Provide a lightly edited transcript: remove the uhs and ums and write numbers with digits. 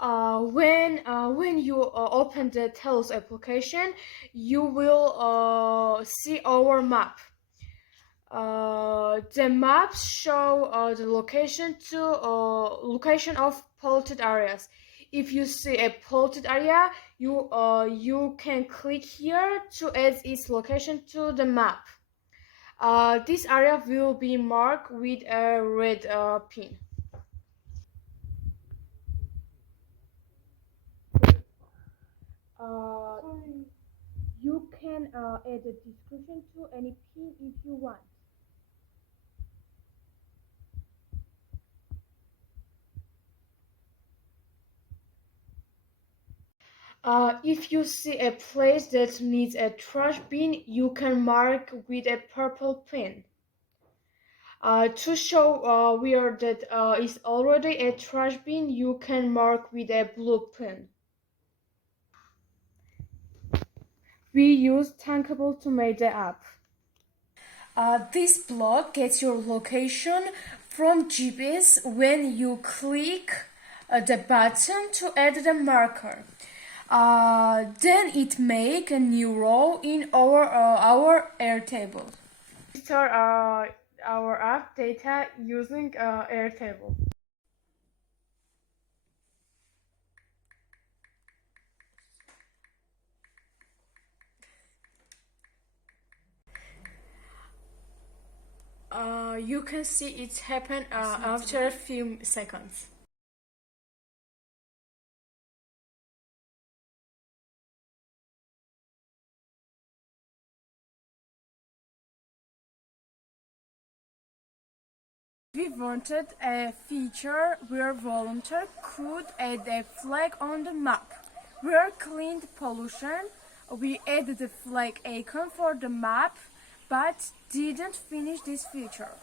When you open the tellus application, you will see our map. The maps show the location of polluted areas. If you see a polluted area, you can click here to add its location to the map. This area will be marked with a red pin. Uh, you can add a description to any pin if you want. If you see a place that needs a trash bin, you can mark with a purple pin. To show where that is already a trash bin, you can mark with a blue pin. We use Tankable to make the app. This block gets your location from GPS when you click the button to add the marker. Then it make a new row in our Airtable. We store our app data using Airtable. You can see it happen after a few seconds. We wanted a feature where volunteer could add a flag on the map. We cleaned pollution. We added the flag icon for the map, but didn't finish this feature.